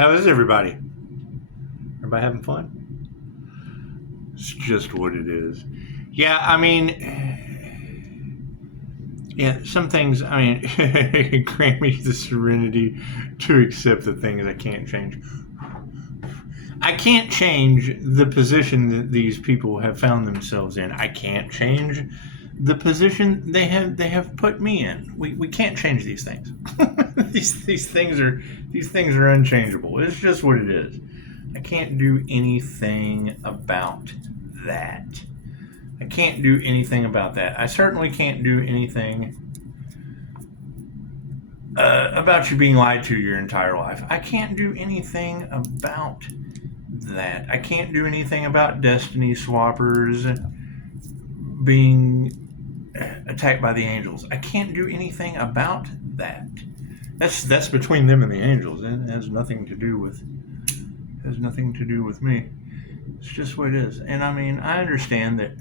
How is everybody? Everybody having fun? It's just what it is. Yeah, I mean, yeah, some things, I mean, grant me the serenity to accept the things I can't change. I can't change the position that these people have found themselves in. I can't change the position they have put me in. We can't change these things. these things are unchangeable. It's just what it is. I can't do anything about that. I can't do anything about that. I certainly can't do anything about you being lied to your entire life. I can't do anything about that. I can't do anything about destiny swappers being attacked by the angels. I can't do anything about that. That's between them and the angels. It has nothing to do with me. It's just what it is. And I mean, I understand that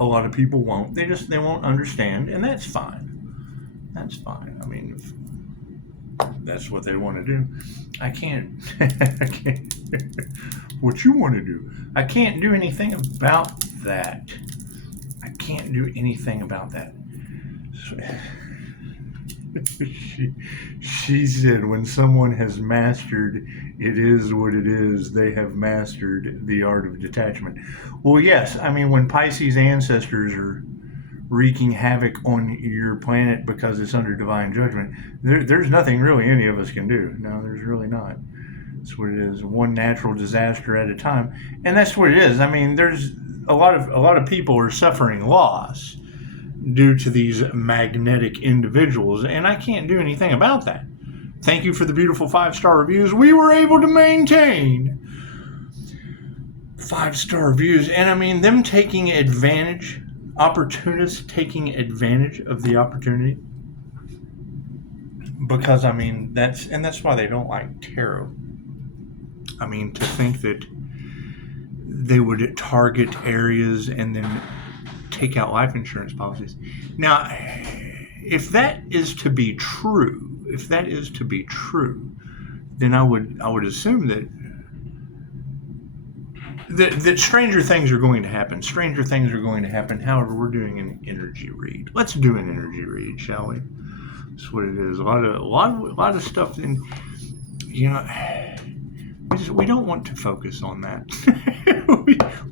a lot of people won't. They won't understand, and that's fine. That's fine. I mean, if that's what they want to do. I can't. What you want to do? I can't do anything about that. I can't do anything about that. She said, when someone has mastered it is what it is, they have mastered the art of detachment. Well, yes. I mean, when Pisces ancestors are wreaking havoc on your planet because it's under divine judgment, there's nothing really any of us can do. No, there's really not. That's what it is. One natural disaster at a time. And that's what it is. I mean, there's a lot of people are suffering loss due to these magnetic individuals, and I can't do anything about that. Thank you for the beautiful 5-star reviews. We were able to maintain 5-star reviews, and I mean, them taking advantage, opportunists taking advantage of the opportunity, because I mean, that's why they don't like tarot. I mean, to think that they would target areas and then take out life insurance policies. Now, if that is to be true, then I would assume that stranger things are going to happen. Stranger things are going to happen. However, we're doing an energy read. Let's do an energy read, shall we? That's what it is. A lot of stuff, and you know, we don't want to focus on that.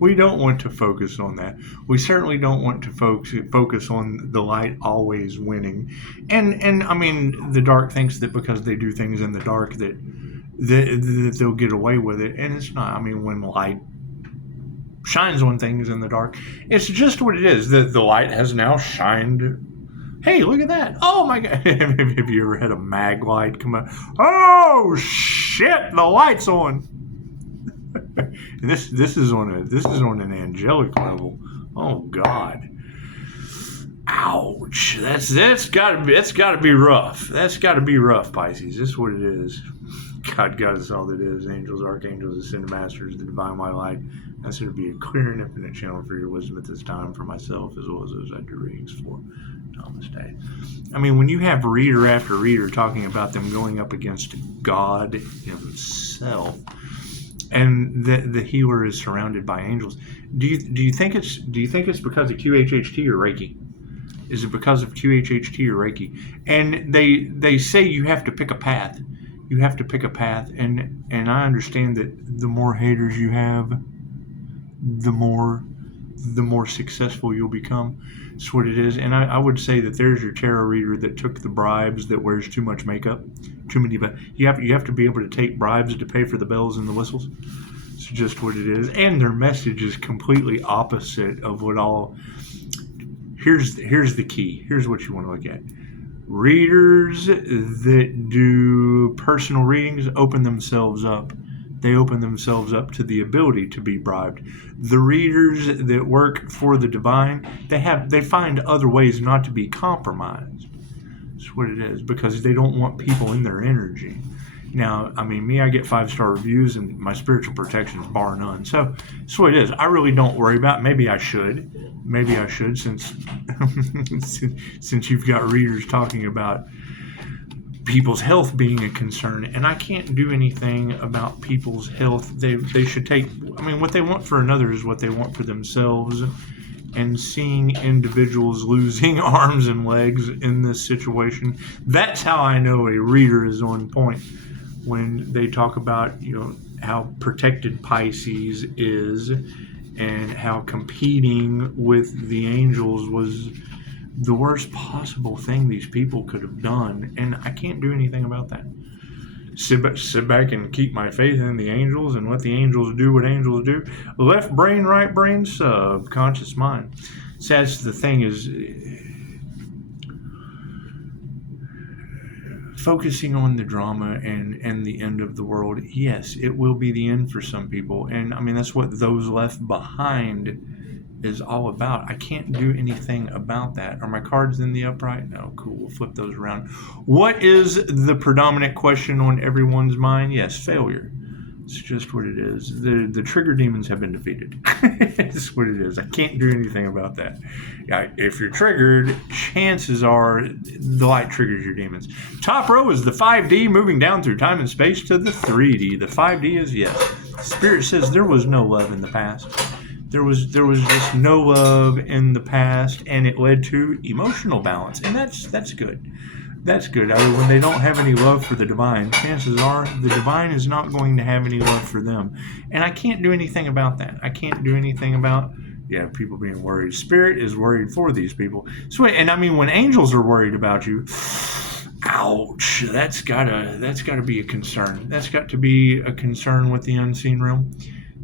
we don't want to focus on that. We certainly don't want to focus on the light always winning. And I mean, the dark thinks that because they do things in the dark that they'll get away with it, and it's not. I mean, when light shines on things in the dark, it's just what it is. The light has now shined. Hey, look at that. Oh my God. Have you ever had a mag light come out? Oh shit, the light's on. This is on an angelic level. Oh God. Ouch. That's gotta be rough. That's gotta be rough, Pisces. This is what it is. God is all that is. Angels, archangels, ascended masters, the divine white light. That's going to be a clear and infinite channel for your wisdom at this time for myself as well as those I do readings for. Namaste. I mean, when you have reader after reader talking about them going up against God himself, and the healer is surrounded by angels, do you think it's because of QHHT or Reiki? Is it because of QHHT or Reiki? And they say you have to pick a path. You have to pick a path, and I understand that the more haters you have, the more successful you'll become. That's what it is. And I would say that there's your tarot reader that took the bribes, that wears too much makeup, too many. But you have to be able to take bribes to pay for the bells and the whistles. It's just what it is. And their message is completely opposite of what all. Here's the key. Here's what you want to look at. Readers that do personal readings open themselves up. They open themselves up to the ability to be bribed. The readers that work for the divine, they find other ways not to be compromised. That's what it is, because they don't want people in their energy. Now, I mean, I get 5-star reviews and my spiritual protection is bar none. So that's what it is. I really don't worry about it. Maybe I should, since since you've got readers talking about people's health being a concern, and I can't do anything about people's health. They should take, I mean, what they want for another is what they want for themselves. And seeing individuals losing arms and legs in this situation, that's how I know a reader is on point. When they talk about, how protected Pisces is and how competing with the angels was the worst possible thing these people could have done, and I can't do anything about that. Sit back and keep my faith in the angels and let the angels do what angels do. Left brain, right brain, subconscious mind. So that's the thing, is focusing on the drama and the end of the world. Yes, it will be the end for some people, and I mean that's what Those Left Behind is all about. I can't do anything about that. Are my cards in the upright? No. Cool. We'll flip those around. What is the predominant question on everyone's mind? Yes, failure. It's just what it is. The trigger demons have been defeated. It's what it is. I can't do anything about that. If you're triggered, chances are the light triggers your demons. Top row is the 5D moving down through time and space to the 3D. The 5D is yes. Spirit says there was no love in the past. There was just no love in the past, and it led to emotional balance, and that's good. That's good. I mean, when they don't have any love for the divine, chances are the divine is not going to have any love for them, and I can't do anything about that. I can't do anything about people being worried. Spirit is worried for these people. So, and I mean, when angels are worried about you, ouch! That's gotta be a concern. That's got to be a concern with the unseen realm.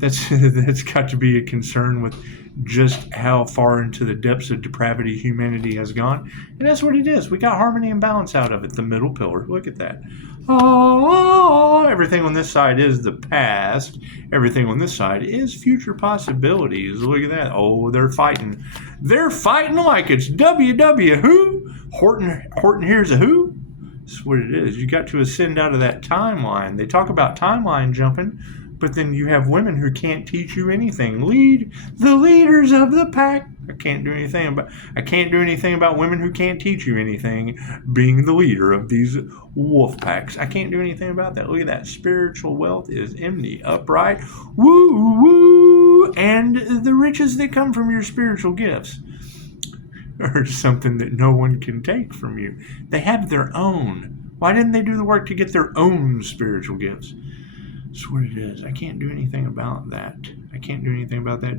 That's got to be a concern with just how far into the depths of depravity humanity has gone. And that's what it is. We got harmony and balance out of it. The middle pillar. Look at that. Oh, everything on this side is the past. Everything on this side is future possibilities. Look at that. Oh, they're fighting. They're fighting like it's WW who? Horton here's a who? That's what it is. You got to ascend out of that timeline. They talk about timeline jumping. But then you have women who can't teach you anything. Lead the leaders of the pack. I can't do anything about women who can't teach you anything being the leader of these wolf packs. I can't do anything about that. Look at that. Spiritual wealth is in the upright. Woo, woo. And the riches that come from your spiritual gifts are something that no one can take from you. They have their own. Why didn't they do the work to get their own spiritual gifts? That's what it is. I can't do anything about that. Do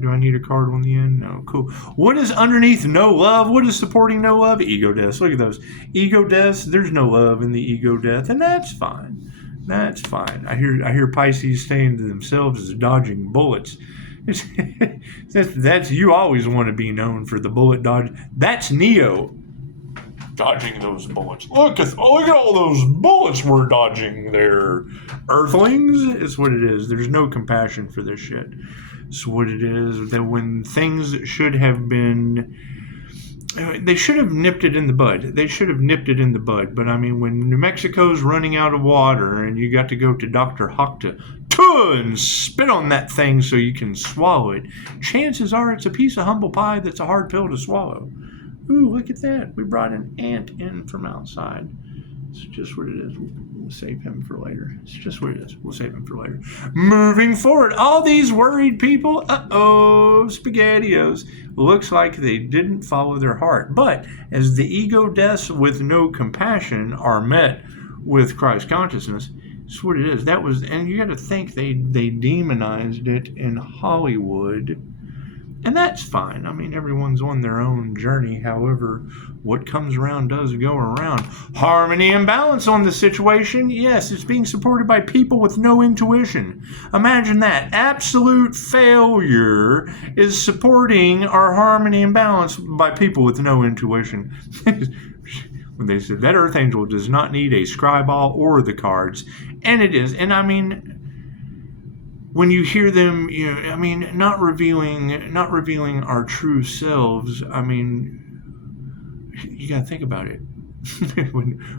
I need a card on the end? No. Cool. What is underneath no love? What is supporting no love? Ego deaths. Look at those. Ego deaths. There's no love in the ego death, and that's fine. That's fine. I hear Pisces saying to themselves is dodging bullets. That's you always want to be known for the bullet dodge. That's Neo. Dodging those bullets. Look at all those bullets we're dodging there, Earthlings. It's what it is. There's no compassion for this shit. It's what it is. That when things should have been, they should have nipped it in the bud. But I mean, when New Mexico's running out of water and you got to go to Dr. Hokta and spit on that thing so you can swallow it, chances are it's a piece of humble pie that's a hard pill to swallow. Ooh, look at that. We brought an ant in from outside. It's just what it is. We'll save him for later. It's just what it is. We'll save him for later. Moving forward, all these worried people, SpaghettiOs. Looks like they didn't follow their heart. But as the ego deaths with no compassion are met with Christ consciousness, it's what it is. And you got to think they demonized it in Hollywood. And that's fine. I mean, everyone's on their own journey. However, what comes around does go around. Harmony and balance on the situation. Yes, it's being supported by people with no intuition. Imagine that. Absolute failure is supporting our harmony and balance by people with no intuition. When they said that Earth Angel does not need a scry ball or the cards. And it is. And I mean, when you hear them, not revealing our true selves. I mean, you gotta think about it.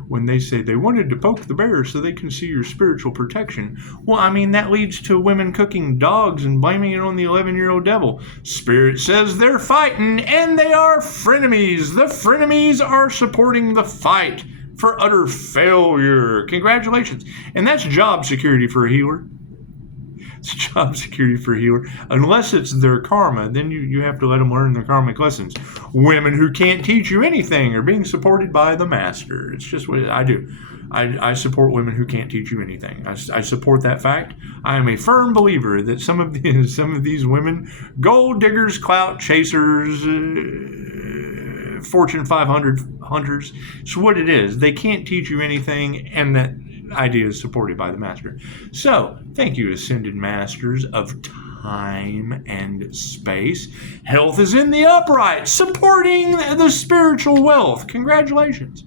when they say they wanted to poke the bear so they can see your spiritual protection. Well, I mean, that leads to women cooking dogs and blaming it on the 11-year-old devil. Spirit says they're fighting, and they are frenemies. The frenemies are supporting the fight for utter failure. Congratulations. And that's job security for a healer. It's job security for a healer. Unless it's their karma, then you have to let them learn their karmic lessons. Women who can't teach you anything are being supported by the master. It's just what I do. I support women who can't teach you anything. I support that fact. I am a firm believer that some of these women, gold diggers, clout chasers, Fortune 500 hunters, it's what it is. They can't teach you anything, and that idea is supported by the master. So, thank you, Ascended Masters of time and space. Health is in the upright, supporting the spiritual wealth. Congratulations.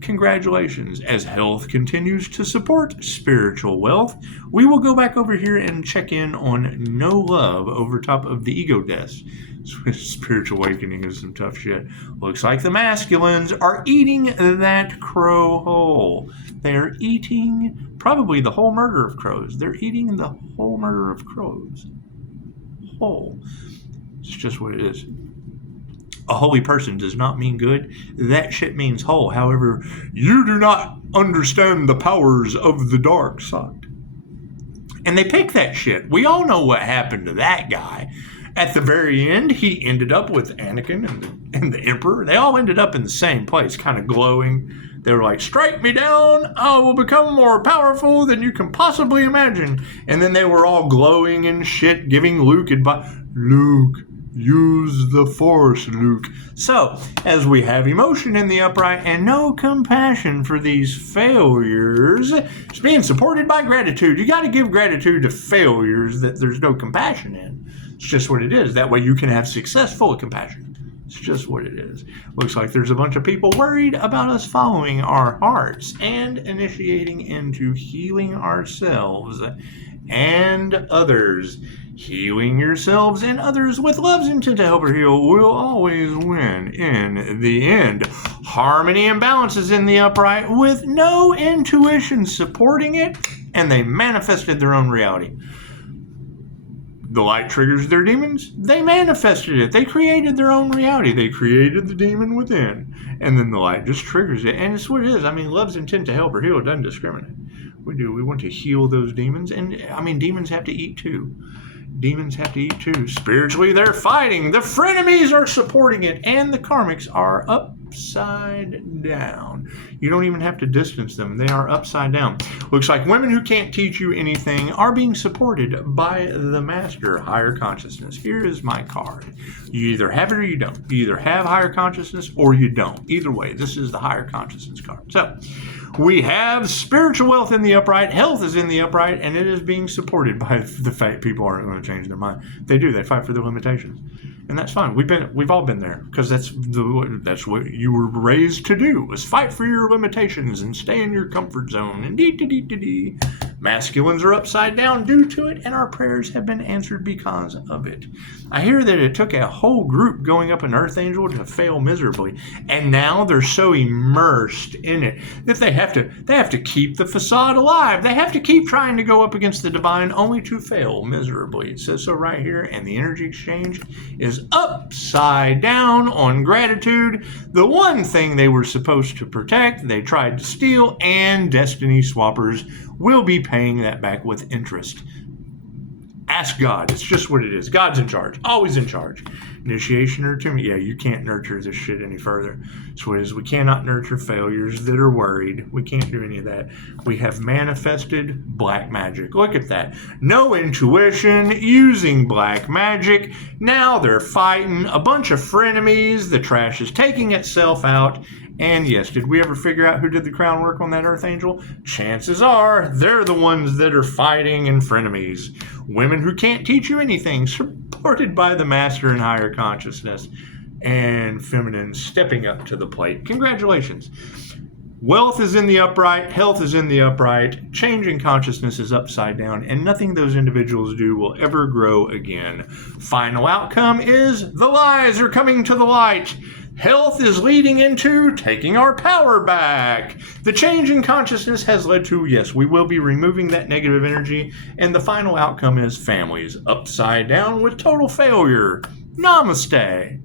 Congratulations. As health continues to support spiritual wealth, we will go back over here and check in on no love over top of the ego deaths. Spiritual awakening is some tough shit. Looks like the masculines are eating that crow whole. They're eating probably the whole murder of crows. They're eating the whole murder of crows. Whole. It's just what it is. A holy person does not mean good. That shit means whole. However, you do not understand the powers of the dark side. And they pick that shit. We all know what happened to that guy. At the very end, he ended up with Anakin and the Emperor. They all ended up in the same place, kind of glowing. They were like, strike me down, I will become more powerful than you can possibly imagine. And then they were all glowing and shit, giving Luke advice. Luke, use the Force, Luke. So, as we have emotion in the upright and no compassion for these failures, it's being supported by gratitude. You got to give gratitude to failures that there's no compassion in. It's just what it is. That way you can have success full of compassion. It's just what it is. Looks like there's a bunch of people worried about us following our hearts and initiating into healing ourselves and others. Healing yourselves and others with love's intent to help or heal will always win in the end. Harmony and balance is in the upright with no intuition supporting it, and they manifested their own reality. The light triggers their demons. They manifested it. They created their own reality. They created the demon within. And then the light just triggers it. And it's what it is. I mean, love's intent to help or heal doesn't discriminate. We do. We want to heal those demons. And, I mean, demons have to eat too. Demons have to eat too. Spiritually, they're fighting. The frenemies are supporting it. And the karmics are upside down. You don't even have to distance them. They are upside down. Looks like women who can't teach you anything are being supported by the master, higher consciousness. Here is my card. You either have it or you don't. You either have higher consciousness or you don't. Either way, this is the higher consciousness card. So, we have spiritual wealth in the upright, health is in the upright, and it is being supported by the fact people aren't going to change their mind. They do. They fight for their limitations. And that's fine. We've all been there, because that's what you were raised to do, was fight for your limitations and stay in your comfort zone. And dee. Masculines are upside down due to it, and our prayers have been answered because of it. I hear that it took a whole group going up an Earth Angel to fail miserably, and now they're so immersed in it that they have to keep the facade alive. They have to keep trying to go up against the divine, only to fail miserably. It says so right here, and the energy exchange is upside down on gratitude. The one thing they were supposed to protect, they tried to steal, and destiny swappers will be paying that back with interest. Ask God. It's just what it is. God's in charge. Always in charge. Initiation or tomb. Yeah, you can't nurture this shit any further. So it is. We cannot nurture failures that are worried. We can't do any of that. We have manifested black magic. Look at that. No intuition, using black magic. Now they're fighting a bunch of frenemies. The trash is taking itself out. And yes, did we ever figure out who did the crown work on that Earth Angel? Chances are they're the ones that are fighting in frenemies. Women who can't teach you anything, supported by the master in higher consciousness, and feminine stepping up to the plate. Congratulations. Wealth is in the upright, health is in the upright, changing consciousness is upside down, and nothing those individuals do will ever grow again. Final outcome is the lies are coming to the light. Health is leading into taking our power back. The change in consciousness has led to, yes, we will be removing that negative energy, and the final outcome is families upside down with total failure. Namaste.